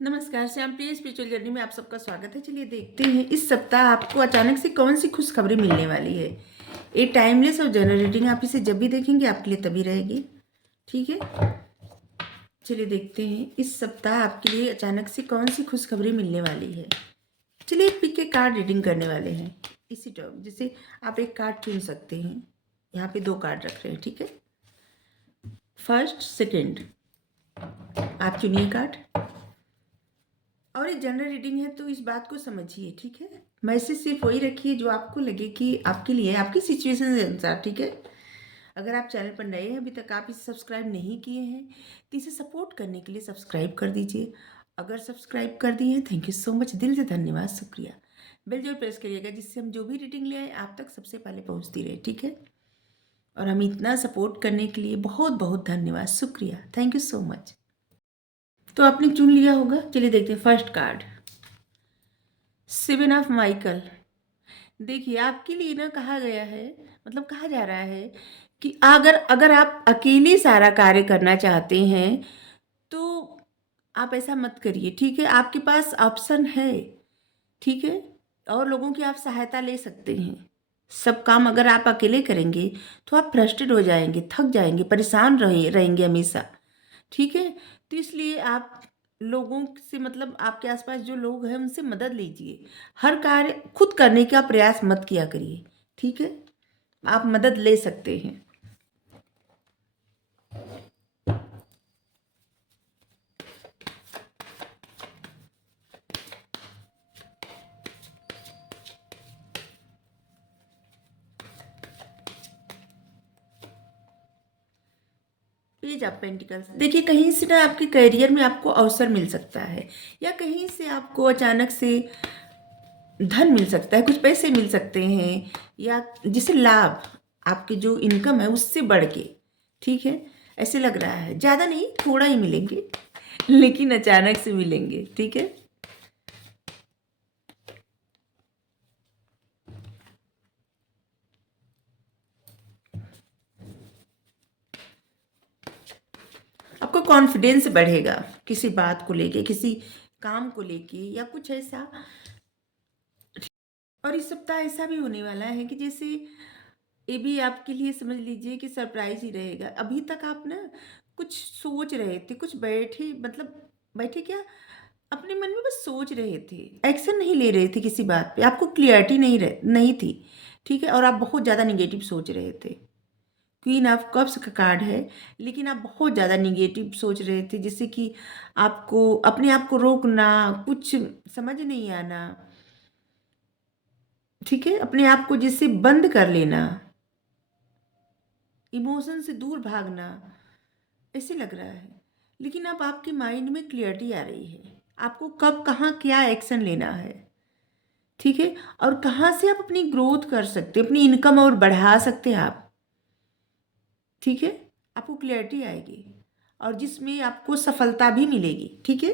नमस्कार, श्याम प्रिय spiritual journey में आप सबका स्वागत है। चलिए देखते हैं इस सप्ताह आपको अचानक से कौन सी खुशखबरी मिलने वाली है। ये टाइमलेस और जनरल रीडिंग, आप इसे जब भी देखेंगे आपके लिए तभी रहेगी। ठीक है, चलिए देखते हैं इस सप्ताह आपके लिए अचानक से कौन सी खुशखबरी मिलने वाली है। चलिए एक पिक के कार्ड रीडिंग करने वाले हैं इसी टॉप, जिसे आप एक कार्ड चुन सकते हैं। यहाँ पे 2 कार्ड रख रहे हैं, ठीक है। फर्स्ट, सेकेंड, आप चुनिए कार्ड। और ये जनरल रीडिंग है तो इस बात को समझिए, ठीक है। मैसेज सिर्फ वही रखिए जो आपको लगे कि आपके लिए, आपकी सिचुएशन के अनुसार, ठीक है। अगर आप चैनल पर नए हैं, अभी तक आप इसे सब्सक्राइब नहीं किए हैं, तो इसे सपोर्ट करने के लिए सब्सक्राइब कर दीजिए। अगर सब्सक्राइब कर दिए हैं, थैंक यू सो मच, दिल से धन्यवाद, शुक्रिया। बेल जरूर प्रेस करिएगा, जिससे हम जो भी रीडिंग ले आए आप तक सबसे पहले पहुंचती रहे, ठीक है। और हम इतना सपोर्ट करने के लिए बहुत बहुत धन्यवाद, शुक्रिया, थैंक यू सो मच। तो आपने चुन लिया होगा। चलिए देखते हैं फर्स्ट कार्ड, 7 ऑफ माइकल। देखिए आपके लिए ना कहा गया है, मतलब कहा जा रहा है कि अगर अगर आप अकेले सारा कार्य करना चाहते हैं तो आप ऐसा मत करिए, ठीक है। आपके पास ऑप्शन है, ठीक है। और लोगों की आप सहायता ले सकते हैं। सब काम अगर आप अकेले करेंगे तो आप फ्रस्ट्रेट हो जाएंगे, थक जाएंगे, परेशान रहेंगे हमेशा, ठीक है। तो इसलिए आप लोगों से, मतलब आपके आसपास जो लोग हैं उनसे मदद लीजिए। हर कार्य खुद करने का प्रयास मत किया करिए, ठीक है। आप मदद ले सकते हैं। पेज ऑफ पेंटिकल्स, देखिए कहीं से ना आपके करियर में आपको अवसर मिल सकता है, या कहीं से आपको अचानक से धन मिल सकता है, कुछ पैसे मिल सकते हैं, या जिससे लाभ आपके जो इनकम है उससे बढ़ के, ठीक है। ऐसे लग रहा है, ज़्यादा नहीं, थोड़ा ही मिलेंगे, लेकिन अचानक से मिलेंगे, ठीक है। आपका कॉन्फिडेंस बढ़ेगा किसी बात को लेके, किसी काम को लेके, या कुछ ऐसा। और इस सप्ताह ऐसा भी होने वाला है कि जैसे ये भी आपके लिए समझ लीजिए कि सरप्राइज ही रहेगा। अभी तक आप ना कुछ सोच रहे थे, कुछ बैठे, मतलब बैठे क्या, अपने मन में बस सोच रहे थे, एक्शन नहीं ले रहे थे किसी बात पे, आपको क्लियरिटी नहीं थी, ठीक है। और आप बहुत ज़्यादा निगेटिव सोच रहे थे। क्वीन ऑफ कप्स का कार्ड है, लेकिन आप बहुत ज़्यादा निगेटिव सोच रहे थे, जिससे कि आपको अपने आप को रोकना, कुछ समझ नहीं आना, ठीक है। अपने आप को जिससे बंद कर लेना, इमोशन से दूर भागना, ऐसे लग रहा है। लेकिन अब आपके माइंड में क्लियरिटी आ रही है, आपको कब कहाँ क्या एक्शन लेना है, ठीक है। और कहाँ से आप अपनी ग्रोथ कर सकते, अपनी इनकम और बढ़ा सकते हैं आप, ठीक है। आपको क्लियरिटी आएगी और जिसमें आपको सफलता भी मिलेगी, ठीक है।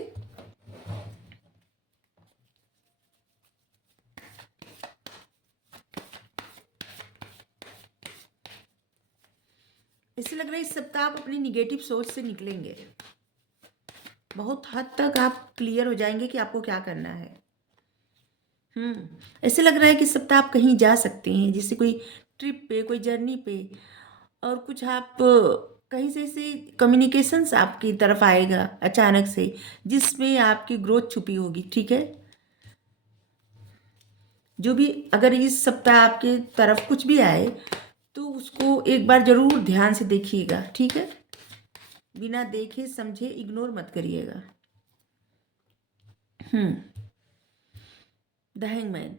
ऐसे लग रहा है इस सप्ताह आप अपनी निगेटिव सोच से निकलेंगे, बहुत हद तक आप क्लियर हो जाएंगे कि आपको क्या करना है। ऐसे लग रहा है कि इस सप्ताह आप कहीं जा सकते हैं, जैसे कोई ट्रिप पे, कोई जर्नी पे, और कुछ आप कहीं से ऐसे कम्युनिकेशंस आपकी तरफ आएगा अचानक से, जिसमें आपकी ग्रोथ छुपी होगी, ठीक है। जो भी, अगर इस सप्ताह आपके तरफ कुछ भी आए तो उसको एक बार जरूर ध्यान से देखिएगा, ठीक है। बिना देखे समझे इग्नोर मत करिएगा। द हैंगमैन,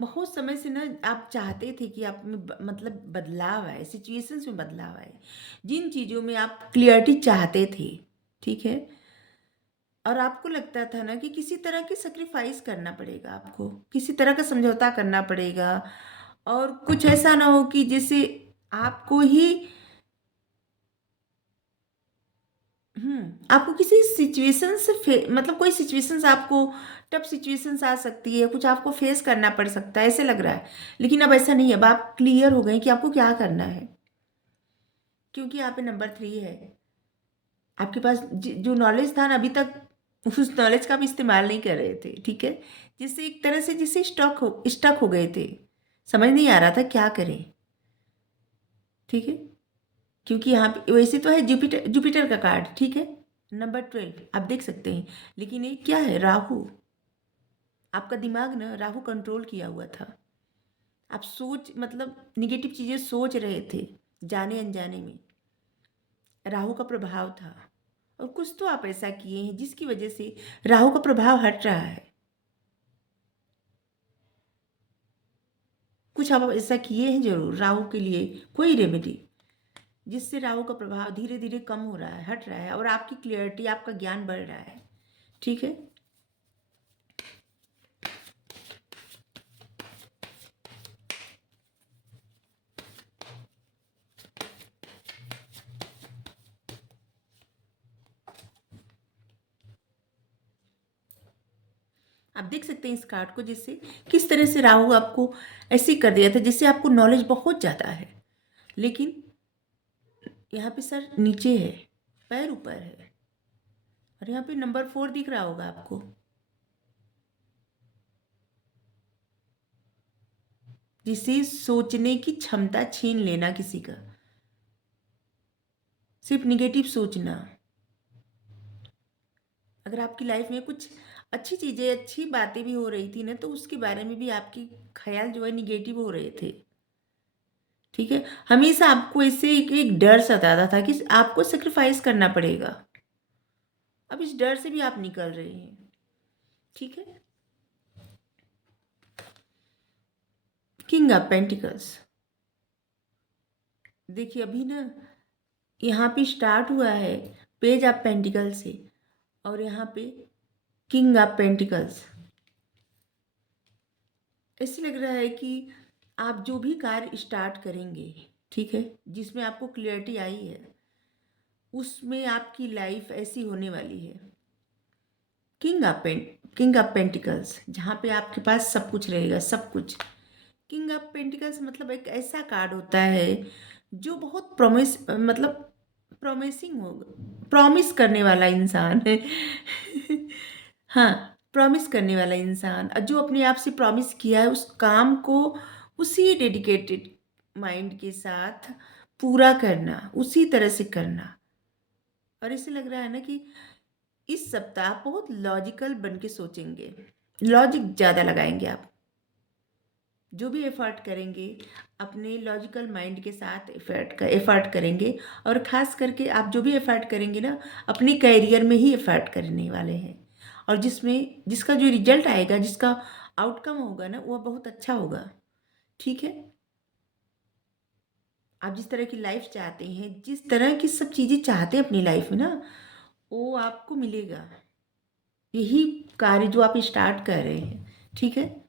बहुत समय से ना आप चाहते थे कि आप में मतलब बदलाव आए, सिचुएशंस में बदलाव आए, जिन चीज़ों में आप क्लियरिटी चाहते थे, ठीक है। और आपको लगता था ना कि किसी तरह की सेक्रीफाइस करना पड़ेगा, आपको किसी तरह का समझौता करना पड़ेगा, और कुछ ऐसा ना हो कि जैसे आपको ही, आपको किसी सिचुएशन से मतलब कोई सिचुएशंस आपको, टफ सिचुएशंस आ सकती है, कुछ आपको फेस करना पड़ सकता है, ऐसे लग रहा है। लेकिन अब ऐसा नहीं है, अब आप क्लियर हो गए कि आपको क्या करना है, क्योंकि यहाँ पे नंबर 3 है। आपके पास जो नॉलेज था ना अभी तक, उस नॉलेज का आप इस्तेमाल नहीं कर रहे थे, ठीक है। जिससे एक तरह से जिससे स्टक हो गए थे, समझ नहीं आ रहा था क्या करें, ठीक है। क्योंकि यहाँ पे वैसे तो है जुपिटर, जुपिटर का कार्ड, ठीक है, नंबर 12 आप देख सकते हैं। लेकिन ये क्या है, राहु। आपका दिमाग ना राहु कंट्रोल किया हुआ था। आप सोच मतलब निगेटिव चीज़ें सोच रहे थे जाने अनजाने में, राहु का प्रभाव था। और कुछ तो आप ऐसा किए हैं जिसकी वजह से राहु का प्रभाव हट रहा है। कुछ आप ऐसा किए हैं जरूर राहु के लिए, कोई रेमेडी जिससे राहु का प्रभाव धीरे धीरे कम हो रहा है, हट रहा है, और आपकी क्लियरिटी, आपका ज्ञान बढ़ रहा है, ठीक है। आप देख सकते हैं इस कार्ड को, जिससे किस तरह से राहु आपको ऐसे कर दिया था जिससे आपको नॉलेज बहुत ज़्यादा है, लेकिन यहाँ पे सर नीचे है, पैर ऊपर है, और यहाँ पे नंबर 4 दिख रहा होगा आपको, जिसे सोचने की क्षमता छीन लेना किसी का, सिर्फ निगेटिव सोचना। अगर आपकी लाइफ में कुछ अच्छी चीज़ें, अच्छी बातें भी हो रही थी ना, तो उसके बारे में भी आपकी ख्याल जो है निगेटिव हो रहे थे, ठीक है। हमेशा आपको इससे एक डर सताता था कि आपको सेक्रीफाइस करना पड़ेगा। अब इस डर से भी आप निकल रहे हैं, ठीक है। किंग ऑफ पेंटिकल्स, देखिए अभी ना यहाँ पे स्टार्ट हुआ है पेज ऑफ पेंटिकल से, और यहाँ पे किंग ऑफ पेंटिकल्स। ऐसे लग रहा है कि आप जो भी कार्य स्टार्ट करेंगे, ठीक है, जिसमें आपको क्लियरिटी आई है, उसमें आपकी लाइफ ऐसी होने वाली है। किंग ऑफ पेंटिकल्स, जहाँ पे आपके पास सब कुछ रहेगा, सब कुछ। किंग ऑफ पेंटिकल्स मतलब एक ऐसा कार्ड होता है जो बहुत प्रॉमिसिंग होगा, प्रॉमिस करने वाला इंसान है। हाँ, प्रॉमिस करने वाला इंसान, और जो अपने आप से प्रॉमिस किया है उस काम को उसी डेडिकेटेड माइंड के साथ पूरा करना, उसी तरह से करना। और ऐसे लग रहा है ना कि इस सप्ताह बहुत लॉजिकल बन के सोचेंगे, लॉजिक ज़्यादा लगाएंगे आप, जो भी एफर्ट करेंगे अपने लॉजिकल माइंड के साथ एफर्ट करेंगे। और ख़ास करके आप जो भी एफर्ट करेंगे ना, अपने करियर में ही एफर्ट करने वाले हैं, और जिसका जो रिजल्ट आएगा, जिसका आउटकम होगा ना, वह बहुत अच्छा होगा, ठीक है। आप जिस तरह की लाइफ चाहते हैं, जिस तरह की सब चीज़ें चाहते हैं अपनी लाइफ में ना, वो आपको मिलेगा। यही कार्य जो आप स्टार्ट कर रहे हैं, ठीक है।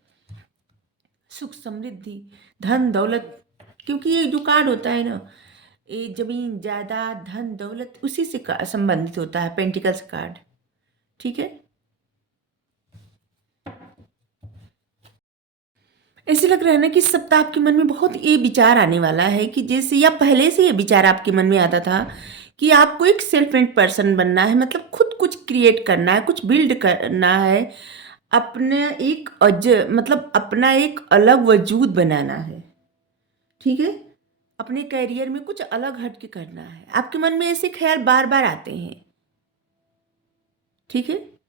सुख समृद्धि, धन दौलत, क्योंकि ये जो कार्ड होता है ना, ये जमीन जायदाद धन दौलत उसी से संबंधित होता है, पेंटिकल्स कार्ड, ठीक है। ऐसे लग रहा है ना कि इस सप्ताह आपके मन में बहुत ये विचार आने वाला है कि जैसे, या पहले से ये विचार आपके मन में आता था कि आपको एक सेल्फ मेड पर्सन बनना है, मतलब खुद कुछ क्रिएट करना है, कुछ बिल्ड करना है, अपने एक मतलब अपना एक अलग वजूद बनाना है, ठीक है। अपने करियर में कुछ अलग हट के करना है, आपके मन में ऐसे ख्याल बार बार आते हैं, ठीक है।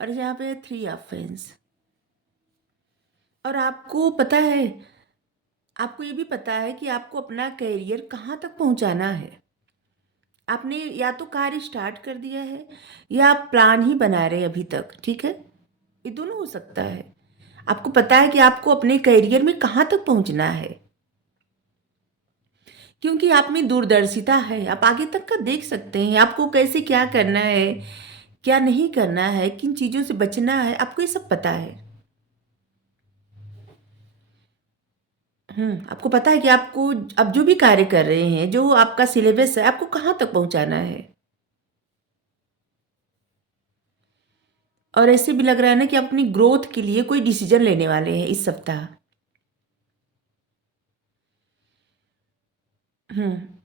और यहाँ पे 3 ऑफ पेंस, और आपको पता है, आपको ये भी पता है कि आपको अपना करियर कहाँ तक पहुँचाना है। आपने या तो कार्य स्टार्ट कर दिया है, या आप प्लान ही बना रहे हैं अभी तक, ठीक है। ये दोनों हो सकता है। आपको पता है कि आपको अपने करियर में कहाँ तक पहुँचना है, क्योंकि आप में दूरदर्शिता है, आप आगे तक का देख सकते हैं, आपको कैसे क्या करना है, क्या नहीं करना है, किन चीज़ों से बचना है, आपको ये सब पता है। आपको पता है कि आपको अब जो भी कार्य कर रहे हैं, जो आपका सिलेबस है, आपको कहाँ तक पहुँचाना है। और ऐसे भी लग रहा है ना कि आप अपनी ग्रोथ के लिए कोई डिसीजन लेने वाले हैं इस सप्ताह। हुँ।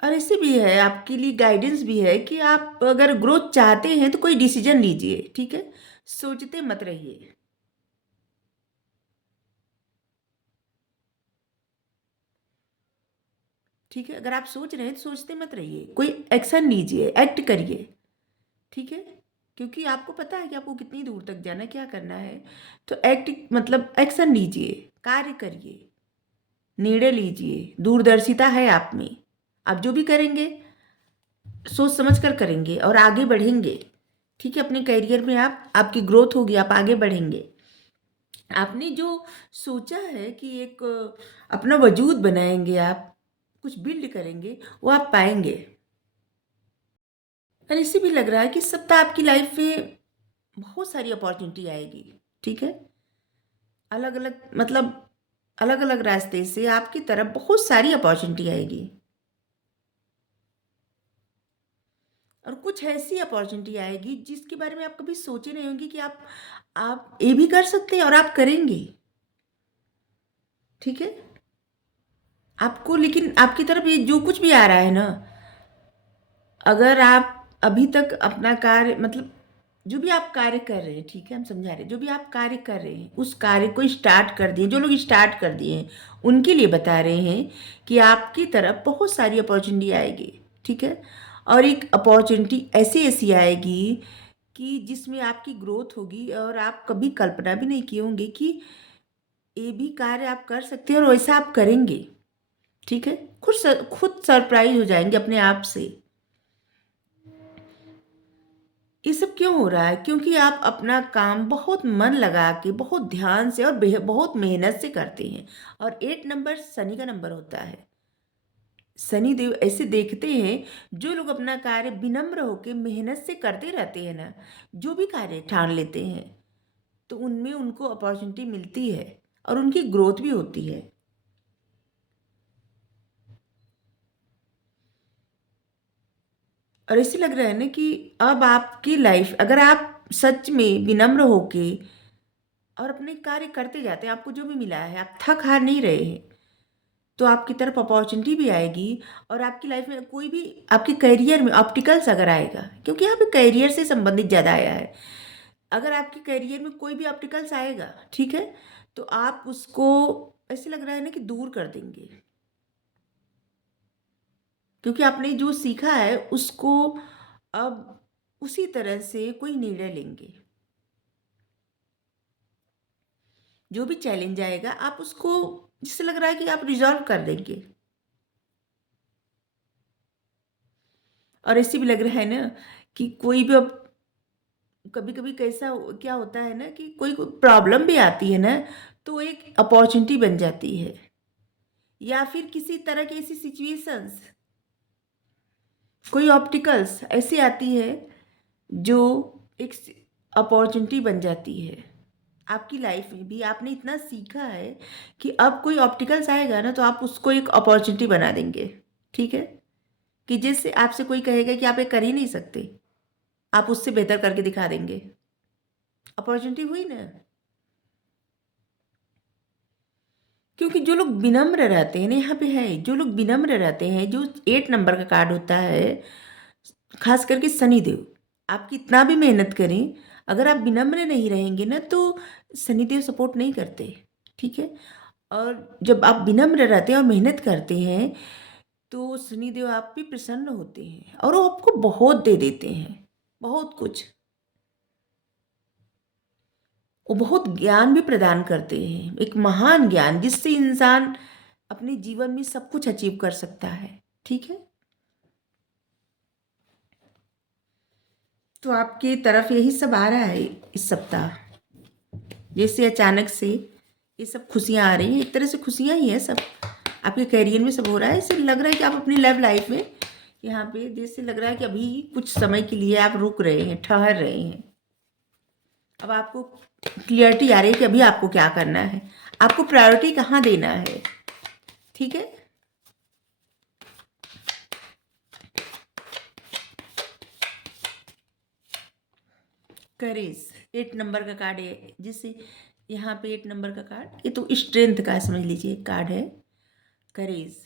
और ऐसे भी है, आपके लिए गाइडेंस भी है कि आप अगर ग्रोथ चाहते हैं तो कोई डिसीजन लीजिए, ठीक है? सोचते मत रहिए। ठीक है, अगर आप सोच रहे हैं तो सोचते मत रहिए, कोई एक्शन लीजिए, एक्ट करिए, ठीक है? क्योंकि आपको पता है कि आपको कितनी दूर तक जाना है, क्या करना है। तो एक्ट मतलब एक्शन लीजिए, कार्य करिए, निर्णय लीजिए, दूरदर्शिता है आप में। आप जो भी करेंगे सोच समझ कर करेंगे और आगे बढ़ेंगे, ठीक है? अपने करियर में आपकी ग्रोथ होगी, आप आगे बढ़ेंगे। आपने जो सोचा है कि एक अपना वजूद बनाएंगे, आप कुछ बिल्ड करेंगे, वो आप पाएंगे। और इसे भी लग रहा है कि इस सप्ताह आपकी लाइफ में बहुत सारी अपॉर्चुनिटी आएगी, ठीक है? अलग अलग मतलब अलग अलग रास्ते से आपकी तरफ बहुत सारी अपॉर्चुनिटी आएगी। और कुछ ऐसी अपॉर्चुनिटी आएगी जिसके बारे में आप कभी सोचे नहीं होंगे कि आप ये भी कर सकते हैं और आप करेंगे, ठीक है? आपको लेकिन आपकी तरफ ये जो कुछ भी आ रहा है ना, अगर आप अभी तक अपना कार्य मतलब जो भी आप कार्य कर रहे हैं, ठीक है, हम समझा रहे हैं, जो भी आप कार्य कर रहे हैं उस कार्य को स्टार्ट कर दिए, जो लोग स्टार्ट कर दिए हैं उनके लिए बता रहे हैं कि आपकी तरफ बहुत सारी अपॉर्चुनिटी आएगी, ठीक है? और एक अपॉर्चुनिटी ऐसी ऐसी आएगी कि जिसमें आपकी ग्रोथ होगी और आप कभी कल्पना भी नहीं किए होंगे कि ये भी कार्य आप कर सकते हैं और वैसा आप करेंगे, ठीक है? खुद सरप्राइज हो जाएंगे अपने आप से। ये सब क्यों हो रहा है? क्योंकि आप अपना काम बहुत मन लगा के, बहुत ध्यान से और बहुत मेहनत से करते हैं। और 8 नंबर शनि का नंबर होता है। शनि देव ऐसे देखते हैं जो लोग अपना कार्य विनम्र होकर मेहनत से करते रहते हैं ना, जो भी कार्य ठान लेते हैं तो उनमें उनको अपॉर्चुनिटी मिलती है और उनकी ग्रोथ भी होती है। और ऐसे लग रहा है ना कि अब आपकी लाइफ अगर आप सच में विनम्र होके और अपने कार्य करते जाते हैं, आपको जो भी मिला है आप थक हार नहीं रहे हैं, तो आपकी तरफ अपॉर्चुनिटी भी आएगी। और आपकी लाइफ में कोई भी आपके करियर में ऑप्टिकल्स अगर आएगा, क्योंकि यहाँ पे करियर से संबंधित ज़्यादा आया है, अगर आपके करियर में कोई भी ऑप्टिकल्स आएगा, ठीक है, तो आप उसको ऐसे लग रहा है ना कि दूर कर देंगे, क्योंकि आपने जो सीखा है उसको अब उसी तरह से कोई निर्णय लेंगे। जो भी चैलेंज आएगा आप उसको, जिससे लग रहा है कि आप रिजॉल्व कर देंगे। और ऐसे भी लग रहा है ना कि कोई भी अब कभी कभी क्या होता है ना कि कोई प्रॉब्लम भी आती है ना, तो एक अपॉर्चुनिटी बन जाती है, या फिर किसी तरह की ऐसी सिचुएशंस, कोई ऑप्टिकल्स ऐसी आती है जो एक अपॉर्चुनिटी बन जाती है। आपकी लाइफ में भी आपने इतना सीखा है कि अब कोई ऑप्टिकल्स आएगा ना तो आप उसको एक अपॉर्चुनिटी बना देंगे, ठीक है? कि जैसे आपसे कोई कहेगा कि आप ये कर ही नहीं सकते, आप उससे बेहतर करके दिखा देंगे। अपॉर्चुनिटी हुई ना। क्योंकि जो लोग विनम्र रहते हैं ना, यहाँ पे है, जो लोग विनम्र रहते हैं, जो 8 नंबर का कार्ड होता है, खास करके शनिदेव, आप कितना भी मेहनत करें, अगर आप विनम्र नहीं रहेंगे ना तो शनिदेव सपोर्ट नहीं करते, ठीक है? और जब आप विनम्र रहते हैं और मेहनत करते हैं तो शनिदेव आप पे प्रसन्न होते हैं और वो आपको बहुत दे देते हैं, बहुत कुछ। वो बहुत ज्ञान भी प्रदान करते हैं, एक महान ज्ञान जिससे इंसान अपने जीवन में सब कुछ अचीव कर सकता है, ठीक है? तो आपकी तरफ यही सब आ रहा है इस सप्ताह, जैसे अचानक से ये सब खुशियाँ आ रही हैं, एक तरह से खुशियाँ ही है सब, आपके करियर में सब हो रहा है। इससे लग रहा है कि आप अपनी लव लाइफ में यहाँ पे जैसे लग रहा है कि अभी कुछ समय के लिए आप रुक रहे हैं, ठहर रहे हैं। अब आपको क्लियरिटी आ रही है कि अभी आपको क्या करना है, आपको प्रायोरिटी कहाँ देना है, ठीक है? करेज 8 नंबर का कार्ड है, जिससे यहाँ पे 8 नंबर का कार्ड, ये तो स्ट्रेंथ का समझ लीजिए कार्ड है, करेज।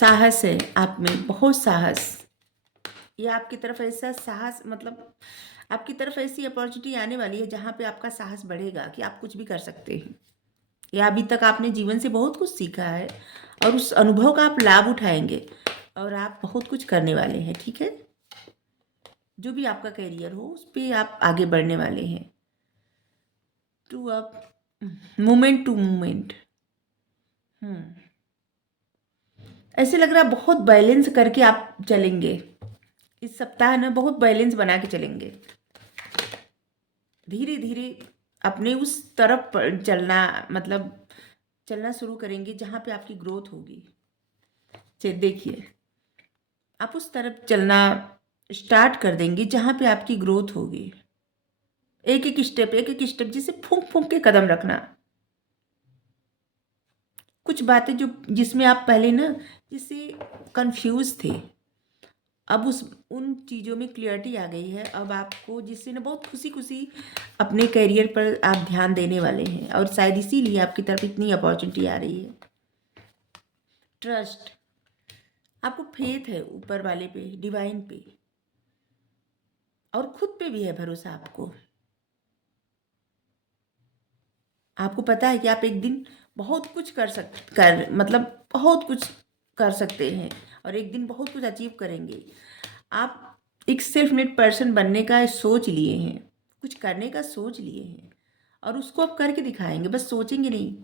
साहस है आप में, बहुत साहस। या आपकी तरफ ऐसा साहस, मतलब आपकी तरफ ऐसी अपॉर्चुनिटी आने वाली है जहाँ पे आपका साहस बढ़ेगा कि आप कुछ भी कर सकते हैं। या अभी तक आपने जीवन से बहुत कुछ सीखा है और उस अनुभव का आप लाभ उठाएंगे और आप बहुत कुछ करने वाले हैं। ठीक है, जो भी आपका करियर हो उस पर आप आगे बढ़ने वाले हैं। To up, moment to moment. ऐसे लग रहा है बहुत बैलेंस करके आप चलेंगे इस सप्ताह ना, बहुत बैलेंस बना के चलेंगे। धीरे धीरे अपने उस तरफ चलना, मतलब चलना शुरू करेंगे जहाँ पे आपकी ग्रोथ होगी। देखिए, आप उस तरफ चलना स्टार्ट कर देंगे जहाँ पे आपकी ग्रोथ होगी। एक एक स्टेप जिसे फूंक फूंक के कदम रखना। कुछ बातें जो जिसमें आप पहले ना जिससे कंफ्यूज थे, अब उन चीज़ों में क्लियरिटी आ गई है। अब आपको जिससे ना बहुत खुशी खुशी अपने करियर पर आप ध्यान देने वाले हैं और शायद इसीलिए आपकी तरफ इतनी अपॉर्चुनिटी आ रही है। ट्रस्ट, आपको फेथ है ऊपर वाले पे, डिवाइन पे, और खुद पे भी है भरोसा आपको। आपको पता है कि आप एक दिन बहुत कुछ मतलब बहुत कुछ कर सकते हैं और एक दिन बहुत कुछ अचीव करेंगे। आप एक सेल्फ मेड पर्सन बनने का सोच लिए हैं, कुछ करने का सोच लिए हैं और उसको आप करके दिखाएंगे, बस सोचेंगे नहीं।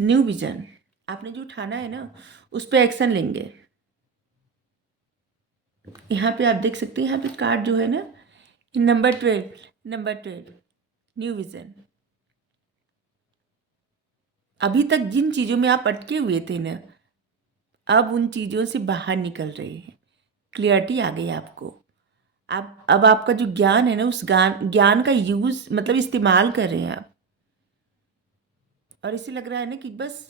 न्यू विजन, आपने जो ठाना है ना उस पर एक्शन लेंगे। यहाँ पे आप देख सकते हैं, यहाँ पे कार्ड जो है ना, नंबर 12 न्यू विजन। अभी तक जिन चीज़ों में आप अटके हुए थे ना, अब उन चीज़ों से बाहर निकल रहे हैं, क्लियरिटी आ गई आपको। आप अब आपका जो ज्ञान है ना, उस ज्ञान का यूज़ मतलब इस्तेमाल कर रहे हैं आप। और इसे लग रहा है ना कि बस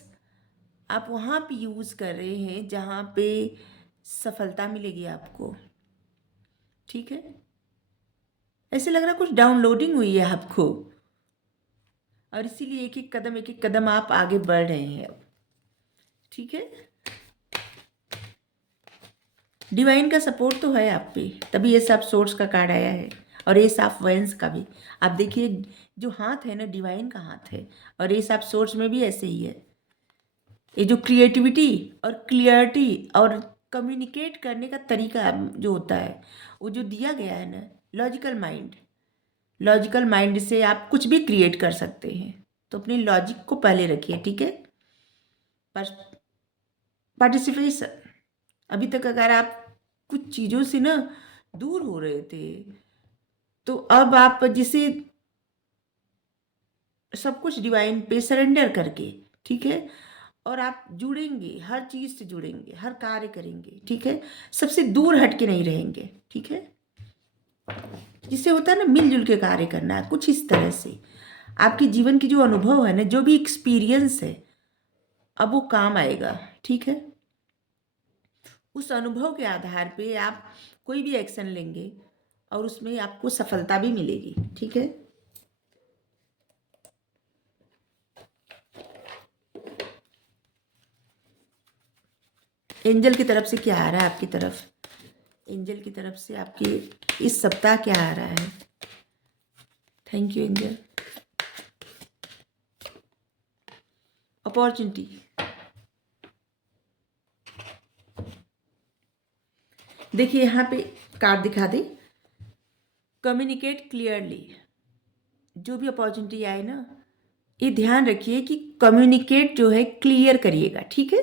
आप वहाँ पे यूज़ कर रहे हैं जहाँ पे सफलता मिलेगी आपको। ठीक है, ऐसे लग रहा है कुछ डाउनलोडिंग हुई है आपको और इसीलिए एक एक कदम आप आगे बढ़ रहे हैं अब। ठीक है, डिवाइन का सपोर्ट तो है आप पे, तभी ये सब सोर्स का कार्ड आया है और ये साफ वेंस का भी। आप देखिए जो हाथ है ना, डिवाइन का हाथ है और ये साफ सोर्स में भी ऐसे ही है। ये जो क्रिएटिविटी और क्लियरिटी और कम्युनिकेट करने का तरीका जो होता है, वो जो दिया गया है ना, लॉजिकल माइंड से आप कुछ भी क्रिएट कर सकते हैं। तो अपने लॉजिक को पहले रखिए। ठीक है, पार्टिसिपेशन, अभी तक अगर आप कुछ चीज़ों से ना दूर हो रहे थे तो अब आप जिसे सब कुछ डिवाइन पे सरेंडर करके, ठीक है, और आप जुड़ेंगे, हर चीज़ से जुड़ेंगे, हर कार्य करेंगे। ठीक है, सबसे दूर हट के नहीं रहेंगे। ठीक है, जिससे होता है ना मिलजुल के कार्य करना है, कुछ इस तरह से आपके जीवन की जो अनुभव है ना, जो भी एक्सपीरियंस है, अब वो काम आएगा। ठीक है, उस अनुभव के आधार पे आप कोई भी एक्शन लेंगे और उसमें आपको सफलता भी मिलेगी। ठीक है, एंजल की तरफ से क्या आ रहा है आपकी तरफ? एंजल की तरफ से आपके इस सप्ताह क्या आ रहा है? Thank you angel. अपॉर्चुनिटी, देखिए यहाँ पे कार्ड दिखा दे, कम्युनिकेट क्लियरली। जो भी अपॉर्चुनिटी आए ना, ये ध्यान रखिए कि कम्युनिकेट जो है क्लियर करिएगा। ठीक है,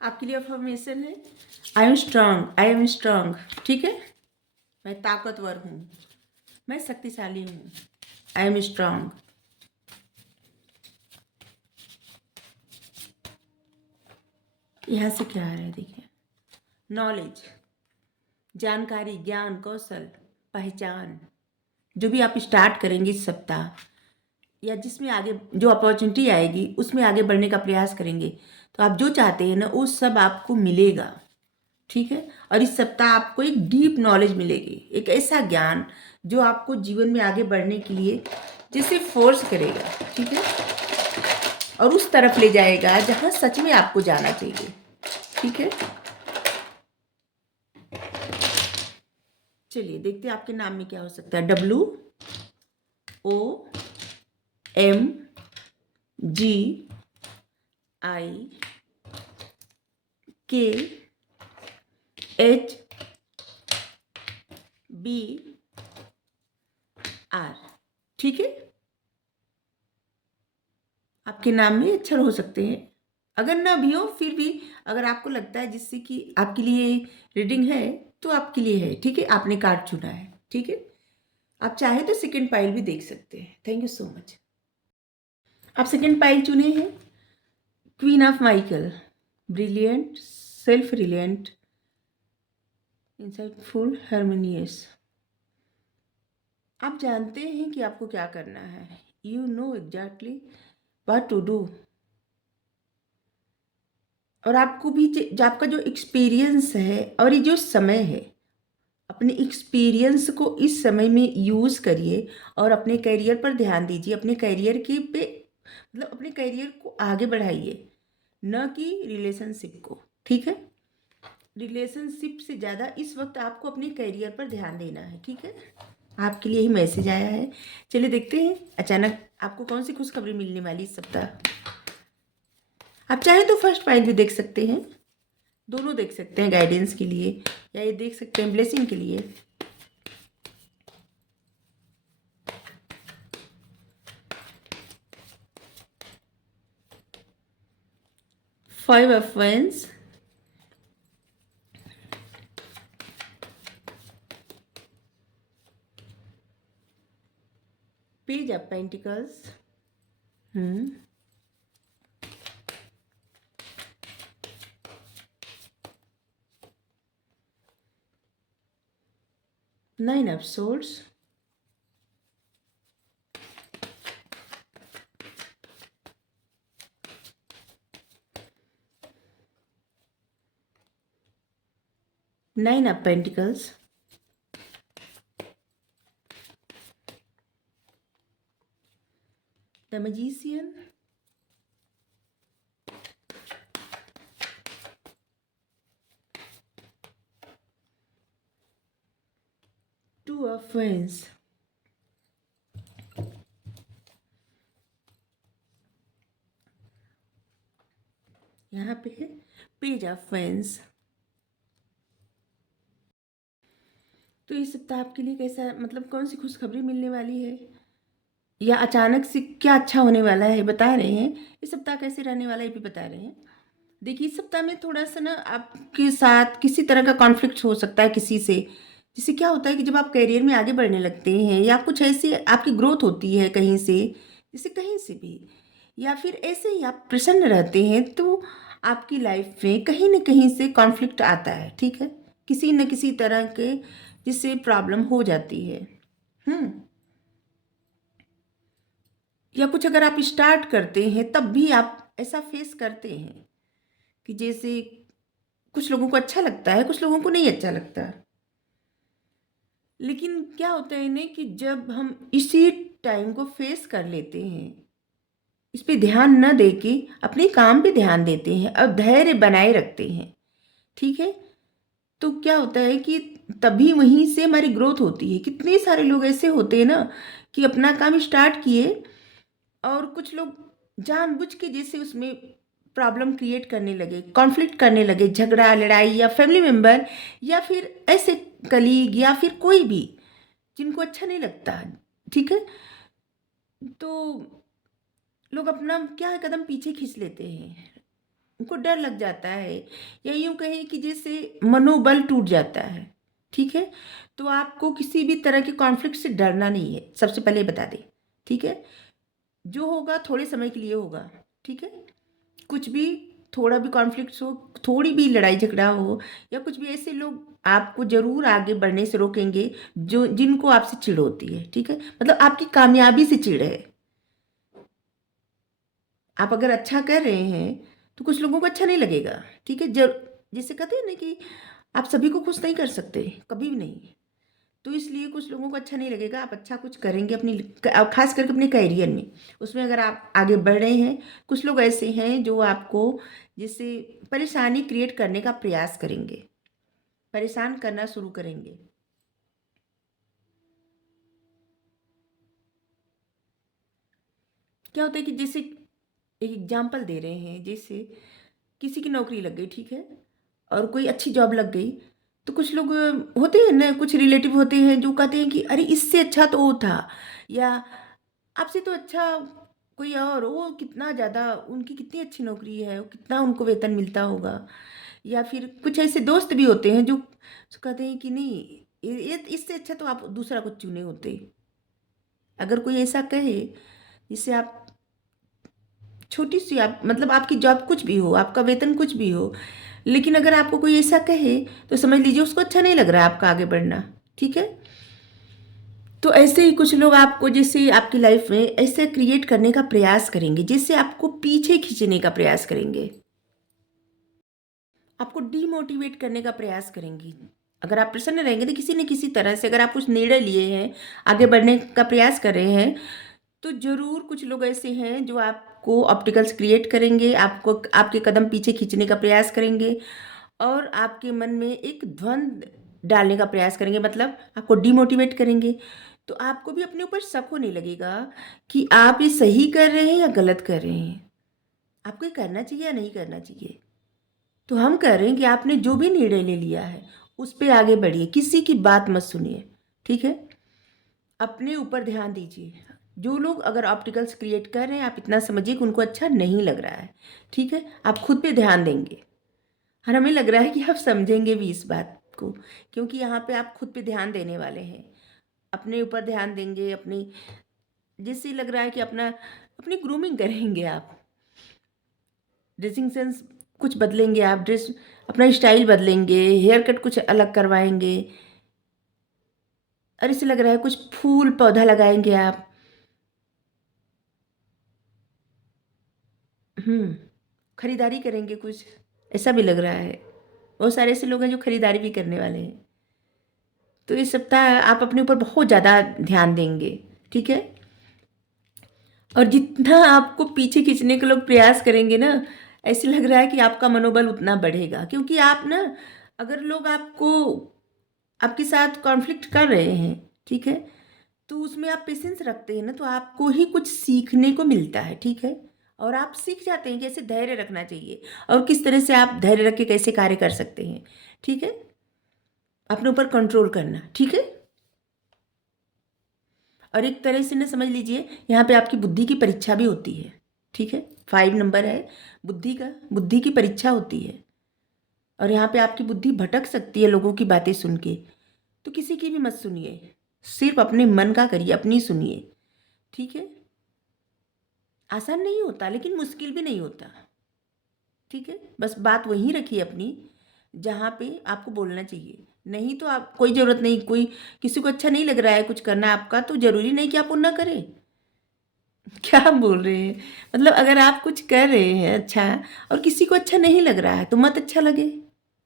आपके लिए अफर्मेशन है, आई एम स्ट्रांग। ठीक है, मैं ताकतवर हूँ, मैं शक्तिशाली हूँ, आई एम स्ट्रांग। यहाँ से क्या आ रहा है देखिए, नॉलेज, जानकारी, ज्ञान, कौशल, पहचान। जो भी आप स्टार्ट करेंगे इस सप्ताह या जिसमें आगे जो अपॉर्चुनिटी आएगी उसमें आगे बढ़ने का प्रयास करेंगे, तो आप जो चाहते हैं ना वो सब आपको मिलेगा। ठीक है, और इस सप्ताह आपको एक डीप नॉलेज मिलेगी, एक ऐसा ज्ञान जो आपको जीवन में आगे बढ़ने के लिए जैसे फोर्स करेगा। ठीक है, और उस तरफ ले जाएगा जहाँ सच में आपको जाना चाहिए। ठीक है, चलिए देखते हैं आपके नाम में क्या हो सकता है। WOMGIKHBR। ठीक है, आपके नाम में अक्षर हो सकते हैं। अगर ना भी हो फिर भी अगर आपको लगता है जिससे कि आपके लिए रीडिंग है तो आपके लिए है। ठीक है, आपने कार्ड चुना है। ठीक है, आप चाहे तो सेकंड पाइल भी देख सकते हैं। Thank you so much. आप सेकंड पाइल चुने हैं। Queen of Michael, brilliant, self reliant, insightful, harmonious. आप जानते हैं कि आपको क्या करना है। You know exactly what to do. और आपको भी आपका जो एक्सपीरियंस है और ये जो समय है, अपने एक्सपीरियंस को इस समय में यूज़ करिए और अपने करियर पर ध्यान दीजिए। अपने करियर के पे मतलब अपने करियर को आगे बढ़ाइए, न कि रिलेशनशिप को। ठीक है, रिलेशनशिप से ज़्यादा इस वक्त आपको अपने करियर पर ध्यान देना है। ठीक है, आपके लिए ही मैसेज आया है। चलिए देखते हैं अचानक आपको कौन सी खुशखबरी मिलने वाली इस सप्ताह। आप चाहे तो फर्स्ट पाइल भी देख सकते हैं, दोनों देख सकते हैं गाइडेंस के लिए, या ये देख सकते हैं ब्लेसिंग के लिए। Five of wands, page of pentacles, nine of swords, nine of pentacles, the magician, two of wands, यहाँ पे है पेज ऑफ वैंड्स। तो इस सप्ताह आपके लिए कैसा, मतलब कौन सी खुशखबरी मिलने वाली है, या अचानक से क्या अच्छा होने वाला है बता रहे हैं। इस सप्ताह कैसे रहने वाला है ये भी बता रहे हैं। देखिए इस सप्ताह में थोड़ा सा ना आपके साथ किसी तरह का कॉन्फ्लिक्ट हो सकता है किसी से। जिससे क्या होता है कि जब आप करियर में आगे बढ़ने लगते हैं या कुछ ऐसी आपकी ग्रोथ होती है कहीं से, जैसे कहीं से भी, या फिर ऐसे ही आप प्रसन्न रहते हैं, तो आपकी लाइफ में कहीं ना कहीं से कॉन्फ्लिक्ट आता है। ठीक है, किसी न किसी तरह के जिससे प्रॉब्लम हो जाती है। या कुछ अगर आप स्टार्ट करते हैं तब भी आप ऐसा फेस करते हैं कि जैसे कुछ लोगों को अच्छा लगता है, कुछ लोगों को नहीं अच्छा लगता। लेकिन क्या होता है ना कि जब हम इसी टाइम को फेस कर लेते हैं, इस पे ध्यान न दे के अपने काम पे ध्यान देते हैं और धैर्य बनाए रखते हैं। ठीक है, तो क्या होता है कि तभी वहीं से हमारी ग्रोथ होती है। कितने सारे लोग ऐसे होते हैं ना कि अपना काम स्टार्ट किए और कुछ लोग जानबूझ के जैसे उसमें प्रॉब्लम क्रिएट करने लगे, कॉन्फ्लिक्ट करने लगे, झगड़ा लड़ाई, या फैमिली मेम्बर, या फिर ऐसे कलीग, या फिर कोई भी जिनको अच्छा नहीं लगता। ठीक है, तो लोग अपना क्या है कदम पीछे खींच लेते हैं, उनको डर लग जाता है, या यूँ कहें कि जैसे मनोबल टूट जाता है। ठीक है, तो आपको किसी भी तरह के कॉन्फ्लिक्ट से डरना नहीं है, सबसे पहले बता दें। ठीक है, जो होगा थोड़े समय के लिए होगा। ठीक है, कुछ भी, थोड़ा भी कॉन्फ्लिक्ट हो, थोड़ी भी लड़ाई झगड़ा हो, या कुछ भी, ऐसे लोग आपको ज़रूर आगे बढ़ने से रोकेंगे जो जिनको आपसे चिढ़ होती है। ठीक है, मतलब आपकी कामयाबी से चिढ़ है। आप अगर अच्छा कर रहे हैं तो कुछ लोगों को अच्छा नहीं लगेगा। ठीक है, जैसे कहते हैं ना कि आप सभी को खुश नहीं कर सकते, कभी भी नहीं। तो इसलिए कुछ लोगों को अच्छा नहीं लगेगा। आप अच्छा कुछ करेंगे अपनी खास करके अपने करियर में, उसमें अगर आप आगे बढ़ रहे हैं। कुछ लोग ऐसे हैं जो आपको जैसे परेशानी क्रिएट करने का प्रयास करेंगे, परेशान करना शुरू करेंगे। क्या होता है कि जैसे एक एग्जाम्पल दे रहे हैं, जैसे किसी की नौकरी लग गई, ठीक है, और कोई अच्छी जॉब लग गई, तो कुछ लोग होते हैं ना, कुछ रिलेटिव होते हैं जो कहते हैं कि अरे इससे अच्छा तो वो था, या आपसे तो अच्छा कोई और, वो कितना ज़्यादा, उनकी कितनी अच्छी नौकरी है, वो कितना उनको वेतन मिलता होगा। या फिर कुछ ऐसे दोस्त भी होते हैं जो कहते हैं कि नहीं, ये इससे अच्छा तो आप दूसरा कुछ चुने होते। अगर कोई ऐसा कहे जिससे आप छोटी सी, आप मतलब आपकी जॉब कुछ भी हो, आपका वेतन कुछ भी हो, लेकिन अगर आपको कोई ऐसा कहे तो समझ लीजिए उसको अच्छा नहीं लग रहा है आपका आगे बढ़ना, ठीक है। तो ऐसे ही कुछ लोग आपको जैसे आपकी लाइफ में ऐसे क्रिएट करने का प्रयास करेंगे, जिससे आपको पीछे खींचने का प्रयास करेंगे, आपको डीमोटिवेट करने का प्रयास करेंगी। अगर आप प्रसन्न रहेंगे तो किसी न किसी तरह से, अगर आप कुछ निर्णय लिए हैं, आगे बढ़ने का प्रयास कर रहे हैं, तो ज़रूर कुछ लोग ऐसे हैं जो आपको ऑब्स्टिकल्स क्रिएट करेंगे, आपको आपके कदम पीछे खींचने का प्रयास करेंगे, और आपके मन में एक द्वंद्व डालने का प्रयास करेंगे, मतलब आपको डिमोटिवेट करेंगे। तो आपको भी अपने ऊपर शक होने लगेगा कि आप ये सही कर रहे हैं या गलत कर रहे हैं, आपको ये करना चाहिए या नहीं करना चाहिए। तो हम कह रहे हैं कि आपने जो भी निर्णय ले लिया है उस पर आगे बढ़िए, किसी की बात मत सुनिए, ठीक है। अपने ऊपर ध्यान दीजिए। जो लोग अगर ऑप्टिकल्स क्रिएट कर रहे हैं, आप इतना समझिए कि उनको अच्छा नहीं लग रहा है, ठीक है। आप खुद पे ध्यान देंगे, और हमें लग रहा है कि आप समझेंगे भी इस बात को, क्योंकि यहाँ पे आप खुद पे ध्यान देने वाले हैं, अपने ऊपर ध्यान देंगे, अपनी, जिससे लग रहा है कि अपनी ग्रूमिंग करेंगे आप, ड्रेसिंग सेंस कुछ बदलेंगे, आप ड्रेस अपना स्टाइल बदलेंगे, हेयर कट कुछ अलग करवाएंगे, और इसे लग रहा है कुछ फूल पौधा लगाएंगे आप। खरीदारी करेंगे कुछ, ऐसा भी लग रहा है। बहुत सारे ऐसे लोग हैं जो खरीदारी भी करने वाले हैं। तो इस सप्ताह आप अपने ऊपर बहुत ज़्यादा ध्यान देंगे, ठीक है। और जितना आपको पीछे खींचने के लोग प्रयास करेंगे ना, ऐसे लग रहा है कि आपका मनोबल उतना बढ़ेगा, क्योंकि आप ना, अगर लोग आपको आपके साथ कॉन्फ्लिक्ट कर रहे हैं, ठीक है, तो उसमें आप पेशेंस रखते हैं ना, तो आपको ही कुछ सीखने को मिलता है, ठीक है। और आप सीख जाते हैं कैसे धैर्य रखना चाहिए, और किस तरह से आप धैर्य रख के कैसे कार्य कर सकते हैं, ठीक है। अपने ऊपर कंट्रोल करना, ठीक है। और एक तरह से ना समझ लीजिए, यहाँ पे आपकी बुद्धि की परीक्षा भी होती है, ठीक है। 5 नंबर है बुद्धि की परीक्षा होती है, और यहाँ पे आपकी बुद्धि भटक सकती है लोगों की बातें सुन के। तो किसी की भी मत सुनिए, सिर्फ अपने मन का करिए, अपनी सुनिए, ठीक है। आसान नहीं होता, लेकिन मुश्किल भी नहीं होता, ठीक है। बस बात वहीं रखिए अपनी, जहाँ पे आपको बोलना चाहिए। नहीं तो आप, कोई ज़रूरत नहीं, कोई किसी को अच्छा नहीं लग रहा है कुछ करना आपका, तो ज़रूरी नहीं कि आप वो ना करें। क्या बोल रहे हैं, मतलब अगर आप कुछ कर रहे हैं अच्छा, और किसी को अच्छा नहीं लग रहा है, तो मत अच्छा लगे,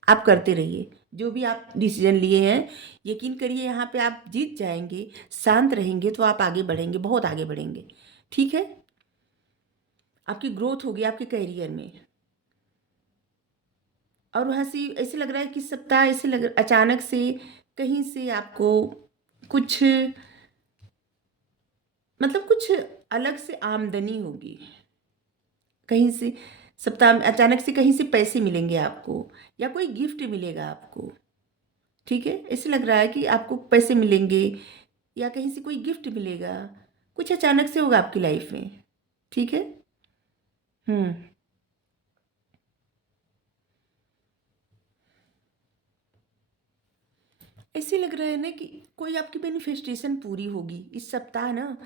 आप करते रहिए जो भी आप डिसीजन लिए हैं। यकीन करिए यहाँ पे आप जीत जाएंगे, शांत रहेंगे तो आप आगे बढ़ेंगे, बहुत आगे बढ़ेंगे, ठीक है। आपकी ग्रोथ होगी आपके करियर में। और वहाँ से ऐसे लग रहा है कि सप्ताह ऐसे लग, अचानक से कहीं से आपको कुछ, मतलब कुछ अलग से आमदनी होगी कहीं से। सप्ताह में अचानक से कहीं से पैसे मिलेंगे आपको, या कोई गिफ्ट मिलेगा आपको, ठीक है। ऐसे लग रहा है कि आपको पैसे मिलेंगे, या कहीं से कोई गिफ्ट मिलेगा, कुछ अचानक से होगा आपकी लाइफ में, ठीक है। हम्म ऐसे लग रहा है ना कि कोई आपकी मैनिफेस्टेशन पूरी होगी इस सप्ताह ना।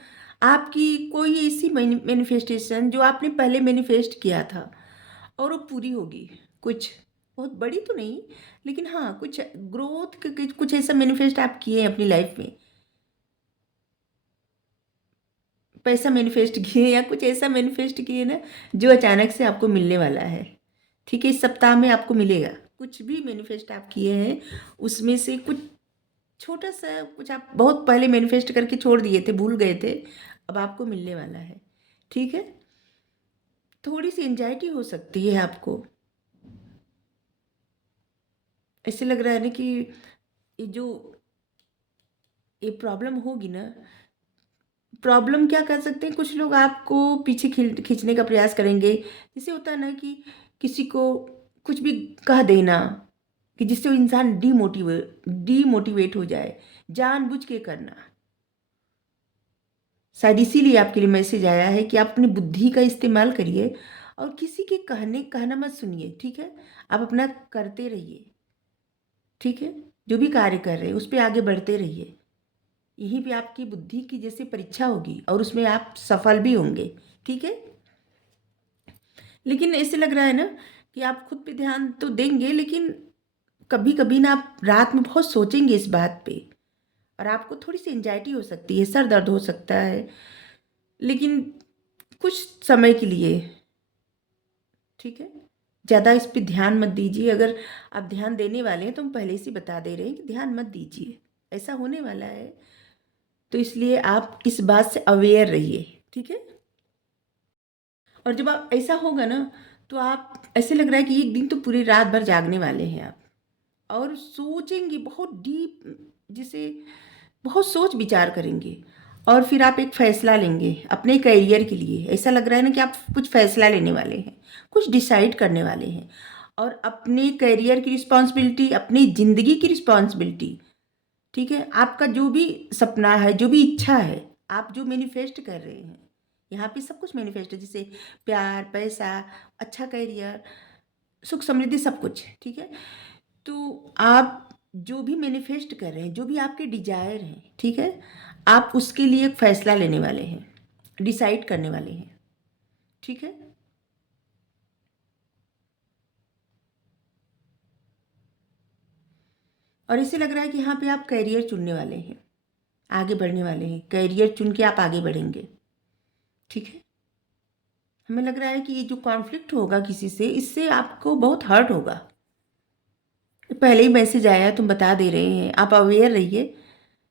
आपकी कोई ऐसी मैनिफेस्टेशन जो आपने पहले मैनिफेस्ट किया था, और वो पूरी होगी। कुछ बहुत बड़ी तो नहीं, लेकिन हाँ कुछ ग्रोथ, कुछ ऐसा मैनिफेस्ट आप किए हैं अपनी लाइफ में, पैसा मैनिफेस्ट किए, या कुछ ऐसा मैनिफेस्ट किए ना जो अचानक से आपको मिलने वाला है, ठीक है। इस सप्ताह में आपको मिलेगा, कुछ भी मैनिफेस्ट आप किए हैं उसमें से कुछ छोटा सा कुछ आप बहुत पहले मैनिफेस्ट करके छोड़ दिए थे, भूल गए थे, अब आपको मिलने वाला है। ठीक है, थोड़ी सी एंजाइटी हो सकती है आपको, ऐसे लग रहा है ना कि ये जो ये प्रॉब्लम होगी ना, प्रॉब्लम क्या कर सकते हैं, कुछ लोग आपको पीछे खींचने का प्रयास करेंगे। जैसे होता है ना कि किसी को कुछ भी कह देना कि जिससे वो इंसान डीमोटिवेट हो जाए, जानबूझ के करना। शायद इसीलिए आपके लिए मैसेज आया है कि आप अपनी बुद्धि का इस्तेमाल करिए और किसी के कहना मत सुनिए। ठीक है, आप अपना करते रहिए। ठीक है, जो भी कार्य कर रहे हैं उस पर आगे बढ़ते रहिए। यहीं पे आपकी बुद्धि की जैसे परीक्षा होगी और उसमें आप सफल भी होंगे। ठीक है, लेकिन ऐसे लग रहा है ना कि आप खुद पे ध्यान तो देंगे, लेकिन कभी कभी ना आप रात में बहुत सोचेंगे इस बात पे और आपको थोड़ी सी एंजाइटी हो सकती है, सर दर्द हो सकता है, लेकिन कुछ समय के लिए। ठीक है, ज़्यादा इस पे ध्यान मत दीजिए। अगर आप ध्यान देने वाले हैं तो हम पहले से बता दे रहे हैं कि ध्यान मत दीजिए, ऐसा होने वाला है। तो इसलिए आप इस बात से अवेयर रहिए। ठीक है, और जब आप ऐसा होगा ना तो आप ऐसे लग रहा है कि एक दिन तो पूरी रात भर जागने वाले हैं आप और सोचेंगे बहुत डीप, जिसे बहुत सोच विचार करेंगे और फिर आप एक फैसला लेंगे अपने करियर के लिए। ऐसा लग रहा है ना कि आप कुछ फैसला लेने वाले हैं, कुछ डिसाइड करने वाले हैं और अपने करियर की रिस्पॉन्सिबिलिटी, अपनी ज़िंदगी की रिस्पॉन्सिबिलिटी। ठीक है, आपका जो भी सपना है, जो भी इच्छा है, आप जो मैनिफेस्ट कर रहे हैं, यहाँ पे सब कुछ मैनिफेस्ट है, जैसे प्यार, पैसा, अच्छा करियर, सुख समृद्धि, सब कुछ। ठीक है, तो आप जो भी मैनिफेस्ट कर रहे हैं, जो भी आपके डिजायर हैं, ठीक है, आप उसके लिए एक फैसला लेने वाले हैं, डिसाइड करने वाले हैं। ठीक है, और इसे लग रहा है कि यहाँ पे आप करियर चुनने वाले हैं, आगे बढ़ने वाले हैं, करियर चुन के आप आगे बढ़ेंगे। ठीक है, हमें लग रहा है कि ये जो कॉन्फ्लिक्ट होगा किसी से, इससे आपको बहुत हर्ट होगा। पहले ही मैसेज आया है, तुम बता दे रहे हैं, आप अवेयर रहिए,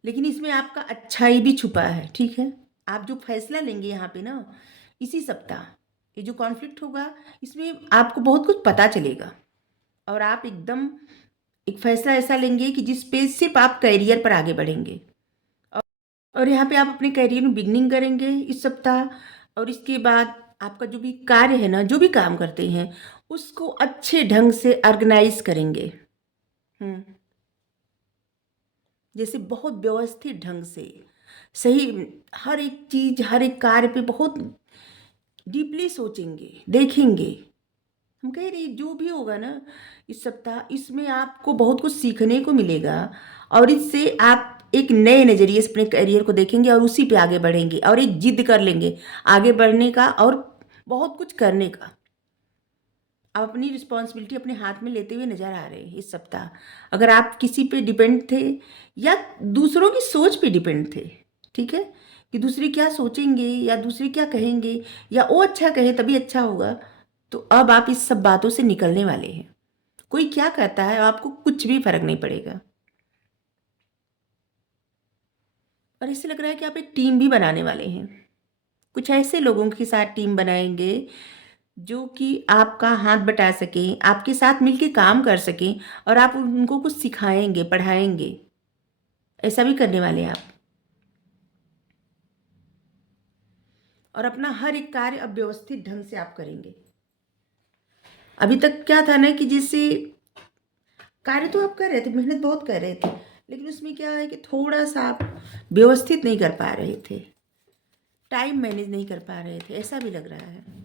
लेकिन इसमें आपका अच्छाई भी छुपा है। ठीक है, आप जो फैसला लेंगे यहाँ पे ना इसी सप्ताह, ये जो कॉन्फ्लिक्ट होगा इसमें आपको बहुत कुछ पता चलेगा और आप एकदम एक फैसला ऐसा लेंगे कि जिस पे सिर्फ आप करियर पर आगे बढ़ेंगे और यहाँ पे आप अपने करियर में बिगनिंग करेंगे इस सप्ताह। और इसके बाद आपका जो भी कार्य है ना, जो भी काम करते हैं उसको अच्छे ढंग से ऑर्गेनाइज करेंगे। जैसे बहुत व्यवस्थित ढंग से, सही, हर एक चीज, हर एक कार्य पे बहुत डीपली सोचेंगे, देखेंगे। हम कह रहे जो भी होगा ना इस सप्ताह, इसमें आपको बहुत कुछ सीखने को मिलेगा और इससे आप एक नए नज़रिए से अपने करियर को देखेंगे और उसी पे आगे बढ़ेंगे और एक जिद कर लेंगे आगे बढ़ने का और बहुत कुछ करने का। आप अपनी रिस्पॉन्सिबिलिटी अपने हाथ में लेते हुए नजर आ रहे हैं इस सप्ताह। अगर आप किसी पे डिपेंड थे या दूसरों की सोच पे डिपेंड थे, ठीक है, कि दूसरे क्या सोचेंगे या दूसरे क्या कहेंगे या वो अच्छा कहे तभी अच्छा होगा, तो अब आप इस सब बातों से निकलने वाले हैं। कोई क्या कहता है आपको कुछ भी फर्क नहीं पड़ेगा। और इससे लग रहा है कि आप एक टीम भी बनाने वाले हैं, कुछ ऐसे लोगों के साथ टीम बनाएंगे जो कि आपका हाथ बटा सकें, आपके साथ मिलके काम कर सकें और आप उनको कुछ सिखाएंगे, पढ़ाएंगे। ऐसा भी करने वाले हैं आप। और अपना हर एक कार्य अब व्यवस्थित ढंग से आप करेंगे। अभी तक क्या था ना कि जैसे कार्य तो आप कर रहे थे, मेहनत बहुत कर रहे थे, लेकिन उसमें क्या है कि थोड़ा सा आप व्यवस्थित नहीं कर पा रहे थे, टाइम मैनेज नहीं कर पा रहे थे, ऐसा भी लग रहा है।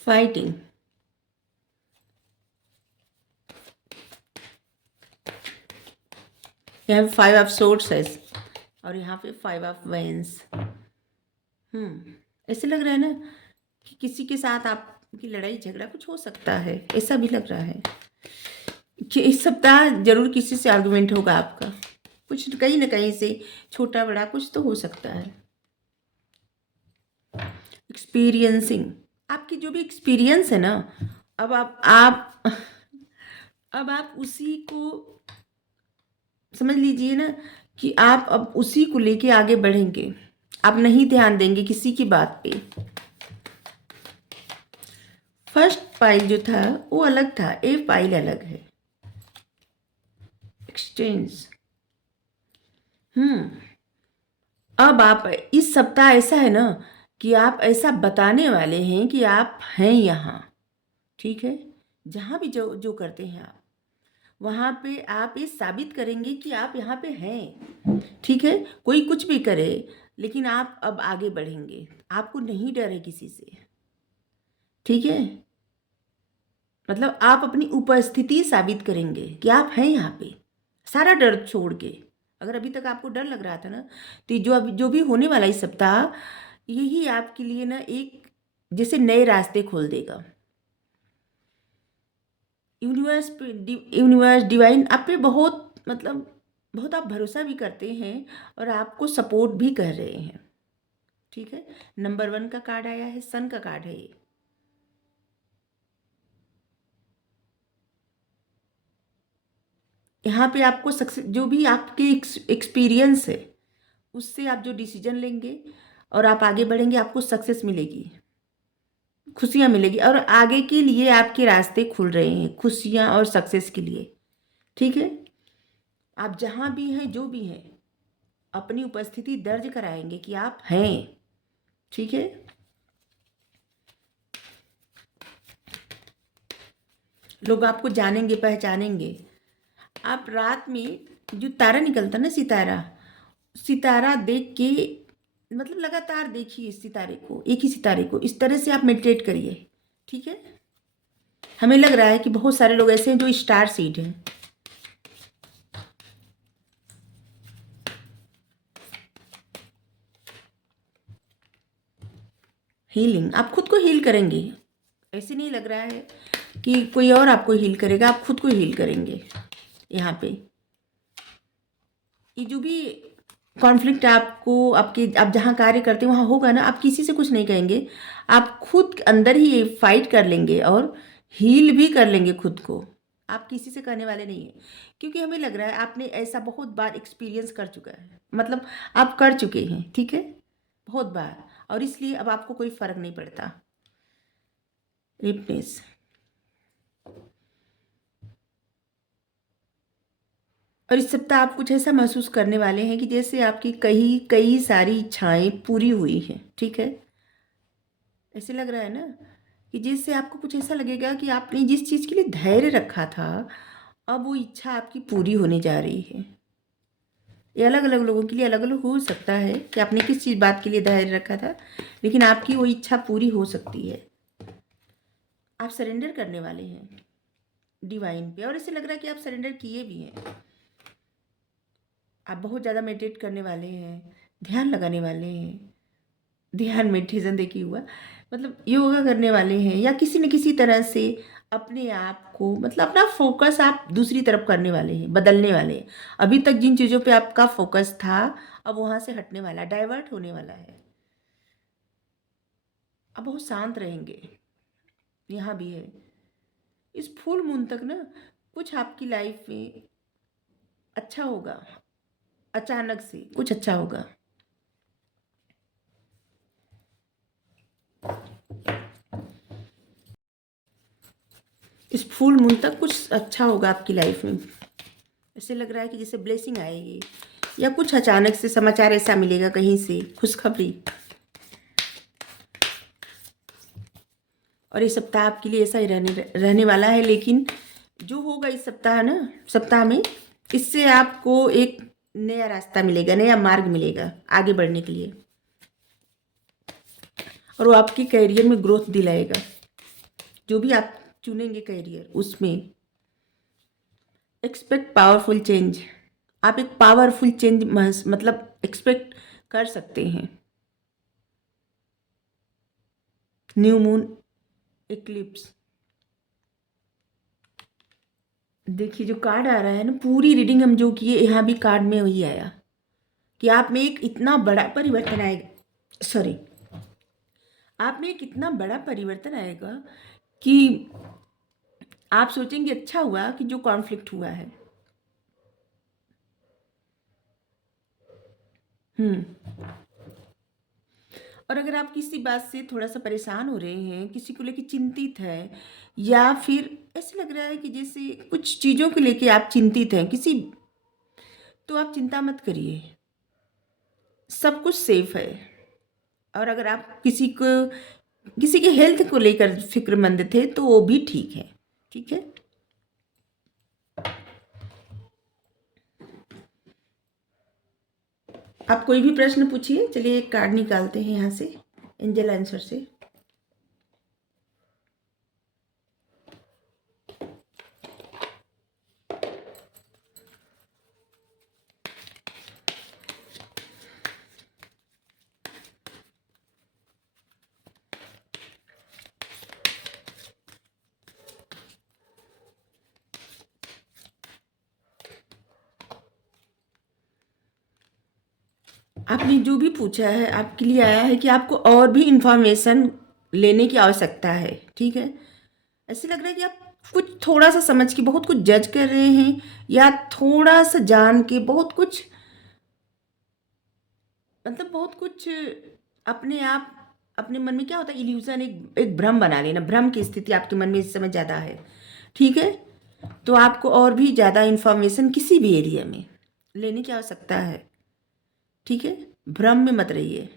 फाइटिंग, यहाँ पे 5 ऑफ सोर्ड्स है और यहाँ पे 5 ऑफ वेन्स। ऐसे लग रहा है ना कि किसी के साथ आपकी लड़ाई झगड़ा कुछ हो सकता है, ऐसा भी लग रहा है। कि इस सप्ताह जरूर किसी से आर्गुमेंट होगा आपका, कुछ कहीं ना कहीं से, छोटा बड़ा कुछ तो हो सकता है। एक्सपीरियंसिंग, आपकी जो भी एक्सपीरियंस है ना, अब आप अब आप उसी को समझ लीजिए ना, कि आप अब उसी को लेके आगे बढ़ेंगे, आप नहीं ध्यान देंगे किसी की बात पे। फर्स्ट पाइल जो था वो अलग था, ए पाइल अलग है। एक्सचेंज। अब आप इस सप्ताह ऐसा है ना कि आप ऐसा बताने वाले हैं कि आप हैं यहाँ, ठीक है। जहाँ भी जो जो करते हैं आप, वहाँ पे आप ये साबित करेंगे कि आप यहाँ पे हैं, ठीक है। कोई कुछ भी करे, लेकिन आप अब आगे बढ़ेंगे, आपको नहीं डर है किसी से, ठीक है। मतलब आप अपनी उपस्थिति साबित करेंगे कि आप हैं यहाँ पे, सारा डर छोड़ के। अगर अभी तक आपको डर लग रहा था ना, तो जो भी होने वाला इस सप्ताह, यही आपके लिए ना एक जैसे नए रास्ते खोल देगा। यूनिवर्स डिवाइन आप पे बहुत, मतलब बहुत आप भरोसा भी करते हैं और आपको सपोर्ट भी कर रहे हैं, ठीक है। नंबर 1 का कार्ड आया है, सन का कार्ड है ये। यहाँ पे आपको सक्सेस, जो भी आपके एक्सपीरियंस है उससे आप जो डिसीजन लेंगे और आप आगे बढ़ेंगे, आपको सक्सेस मिलेगी, खुशियाँ मिलेगी, और आगे के लिए आपके रास्ते खुल रहे हैं खुशियाँ और सक्सेस के लिए, ठीक है। आप जहाँ भी हैं, जो भी हैं, अपनी उपस्थिति दर्ज कराएंगे कि आप हैं, ठीक है। लोग आपको जानेंगे, पहचानेंगे। आप रात में जो तारा निकलता ना, सितारा, सितारा देख के, मतलब लगातार देखिए इस सितारे को, एक ही सितारे को, इस तरह से आप मेडिटेट करिए, ठीक है। हमें लग रहा है कि बहुत सारे लोग ऐसे हैं जो स्टार सीड हैं। हीलिंग, आप खुद को हील करेंगे, ऐसे नहीं लग रहा है कि कोई और आपको हील करेगा, आप खुद को हील करेंगे। यहाँ पे ये जो भी कॉन्फ्लिक्ट आपको, आपके आप जहाँ कार्य करते हैं वहाँ होगा ना, आप किसी से कुछ नहीं कहेंगे, आप खुद अंदर ही फाइट कर लेंगे और हील भी कर लेंगे खुद को। आप किसी से करने वाले नहीं हैं, क्योंकि हमें लग रहा है आपने ऐसा बहुत बार एक्सपीरियंस कर चुका है, मतलब आप कर चुके हैं, ठीक है, बहुत बार, और इसलिए अब आपको कोई फर्क नहीं पड़ता। रिपनेस, और इस सप्ताह आप कुछ ऐसा महसूस करने वाले हैं कि जैसे आपकी कई कई सारी इच्छाएं पूरी हुई हैं, ठीक है। ऐसे लग रहा है ना कि जिससे आपको कुछ ऐसा लगेगा कि आपने जिस चीज़ के लिए धैर्य रखा था, अब वो इच्छा आपकी पूरी होने जा रही है। ये अलग अलग लोगों के लिए अलग अलग हो सकता है कि आपने किस चीज़ बात के लिए धैर्य रखा था, लेकिन आपकी वो इच्छा पूरी हो सकती है। आप सरेंडर करने वाले हैं डिवाइन पे, और ऐसे लग रहा है कि आप सरेंडर किए भी हैं। आप बहुत ज़्यादा मेडिटेट करने वाले हैं, ध्यान लगाने वाले हैं, ध्यान मेडिटेशन देखिए हुआ, मतलब योगा करने वाले हैं, या किसी न किसी तरह से अपने आप को, मतलब अपना फोकस आप दूसरी तरफ करने वाले हैं, बदलने वाले हैं। अभी तक जिन चीज़ों पे आपका फोकस था, अब वहाँ से हटने वाला, डाइवर्ट होने वाला है। अब बहुत शांत रहेंगे, यहाँ भी है। इस फुल मून तक ना कुछ आपकी लाइफ में अच्छा होगा, अचानक से कुछ अच्छा होगा। इस फुल मून तक कुछ अच्छा होगा आपकी लाइफ में। ऐसे लग रहा है कि जैसे ब्लेसिंग आएगी, या कुछ अचानक से समाचार ऐसा मिलेगा कहीं से, खुशखबरी। और ये सप्ताह आपके लिए ऐसा ही रहने वाला है, लेकिन जो होगा इस सप्ताह ना, सप्ताह में इससे आपको एक नया रास्ता मिलेगा, नया मार्ग मिलेगा आगे बढ़ने के लिए, और वो आपके करियर में ग्रोथ दिलाएगा। जो भी आप चुनेंगे करियर, उसमें एक्सपेक्ट पावरफुल चेंज। आप एक पावरफुल चेंज मतलब एक्सपेक्ट कर सकते हैं। न्यू मून, इक्लिप्स, देखिए जो कार्ड आ रहा है ना, पूरी रीडिंग हम जो किए यहाँ भी कार्ड में वही आया कि आप में एक इतना बड़ा परिवर्तन आएगा। सॉरी, आप में एक इतना बड़ा परिवर्तन आएगा कि आप सोचेंगे अच्छा हुआ कि जो कॉन्फ्लिक्ट हुआ है। और अगर आप किसी बात से थोड़ा सा परेशान हो रहे हैं, किसी को लेके चिंतित है, या फिर ऐसे लग रहा है कि जैसे कुछ चीज़ों को लेके आप चिंतित हैं किसी, तो आप चिंता मत करिए, सब कुछ सेफ है। और अगर आप किसी के हेल्थ को लेकर फिक्रमंद थे तो वो भी ठीक है। ठीक है, आप कोई भी प्रश्न पूछिए। चलिए एक कार्ड निकालते हैं यहाँ से एंजल आंसर से। आपने जो भी पूछा है आपके लिए आया है कि आपको और भी इंफॉर्मेशन लेने की आवश्यकता है। ठीक है, ऐसे लग रहा है कि आप कुछ थोड़ा सा समझ के बहुत कुछ जज कर रहे हैं, या थोड़ा सा जान के बहुत कुछ, मतलब बहुत कुछ अपने आप, अपने मन में क्या होता है इल्यूजन, एक भ्रम बना लेना, भ्रम की स्थिति आपके मन में इस समय ज़्यादा है। ठीक है, तो आपको और भी ज़्यादा इंफॉर्मेशन किसी भी एरिया में लेने की आवश्यकता है। ठीक है, भ्रम में मत रहिए,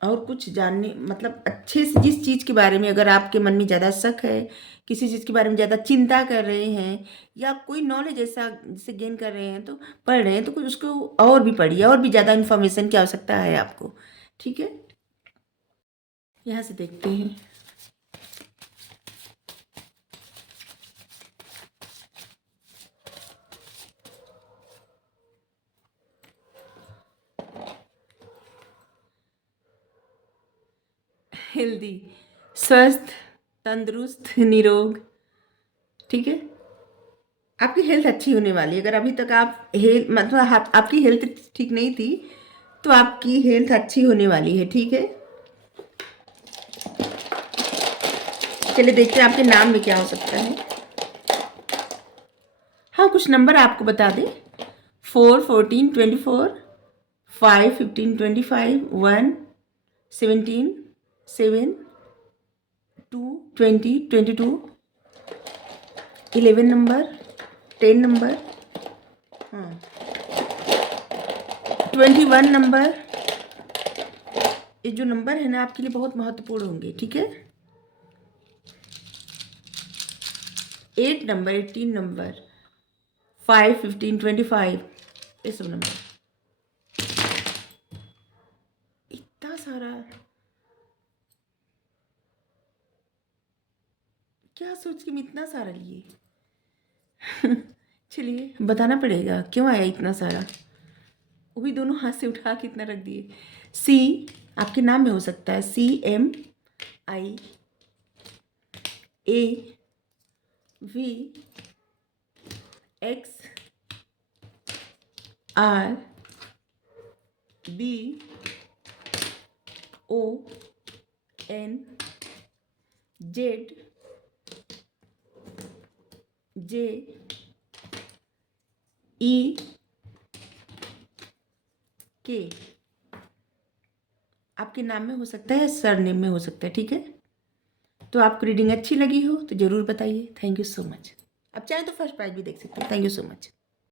और कुछ जानने, मतलब अच्छे से जिस चीज़ के बारे में अगर आपके मन में ज़्यादा शक है, किसी चीज़ के बारे में ज़्यादा चिंता कर रहे हैं, या कोई नॉलेज ऐसा जिसे गेन कर रहे हैं, तो पढ़ रहे हैं, तो कुछ उसको और भी पढ़िए, और भी ज़्यादा इन्फॉर्मेशन की आवश्यकता है आपको। ठीक है, यहाँ से देखते हैं। हेल्दी, स्वस्थ, तंदुरुस्त, निरोग। ठीक है, आपकी हेल्थ अच्छी होने वाली है। अगर अभी तक आप मतलब आपकी हेल्थ ठीक नहीं थी, तो आपकी हेल्थ अच्छी होने वाली है। ठीक है, चलिए देखते हैं आपके नाम में क्या हो सकता है। हाँ, कुछ नंबर आपको बता दें। 4, 14, 24, 5, 15, 25, 1, 17, 7, 2, 20, 22, 11 नंबर, 10 नंबर, हाँ, 21 नंबर। ये जो नंबर है ना आपके लिए बहुत महत्वपूर्ण होंगे। ठीक है, 8 नंबर, 18 नंबर, 5, 15, 25, ये सब नंबर। इतना सारा क्या सोच के मैं इतना सारा लिए। चलिए बताना पड़ेगा क्यों आया इतना सारा, वो भी दोनों हाथ से उठा के इतना रख दिए। सी आपके नाम में हो सकता है, CMI ABONJE आपके नाम में हो सकता है, सरनेम में हो सकता है। ठीक है, तो आपको रीडिंग अच्छी लगी हो तो ज़रूर बताइए। Thank you so much. आप चाहें तो फर्स्ट प्राइज भी देख सकते हैं। Thank you so much.